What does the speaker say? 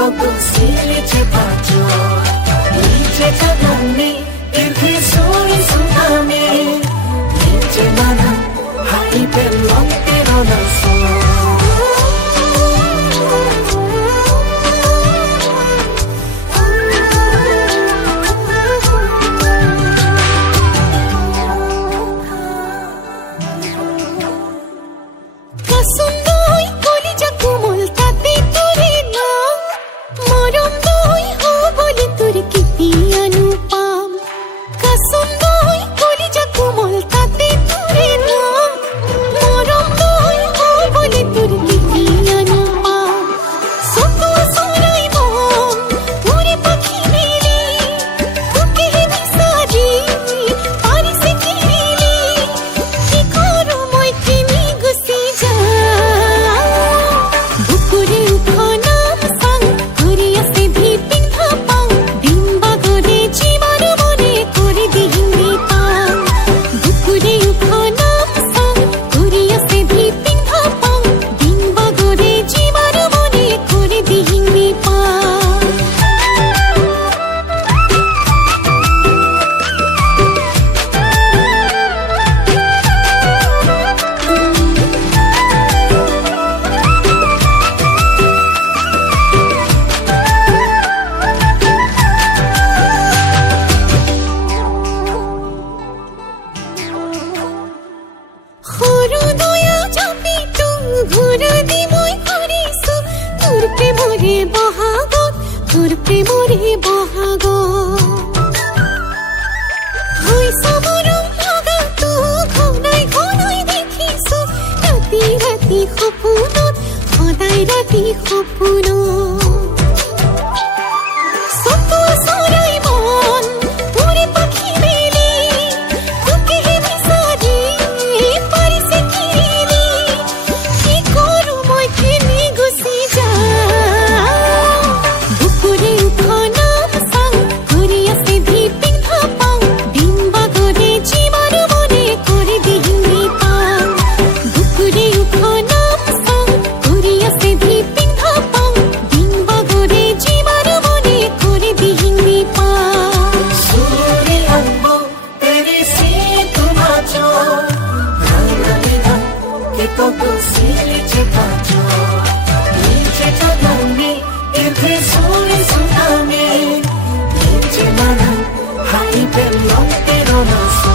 Così ci faccio, dice già danni, perché sono tsunami, dice mana, hai per l'onte non so. তোর প্রেমরে বহাগ হইছা মরম লাগা তো ঘনাই ঘনাই দেখিছো রাতি রাতি সপোনত সদায় ৰাতি সপোনত চকুৱা চৰাই মন উৰি পাখি মেলি তোকেহে বিচাৰি পাৰিছে কিৰিলি কি কৰো মই কেনি গুচি যাওঁ বুকুৰে উঠনাম চাং ঘূৰি আছে ভিপিং থাপাং দিন বাগৰে জীৱান মনে কৰি দিহিনি পাং বুকুৰে উঠনাম চাং ঘূৰি আছে ভিপিং থাপাং দিন বাগৰে জীৱান মনে কৰি দিহিনি পাং सूर्य अम्बो तेरे से तुम आजो राना बिना के तो सिले छपाजो नीचे जगनी इधर सोने सुनामी नीचे मना हाई पे लौटे रोना सो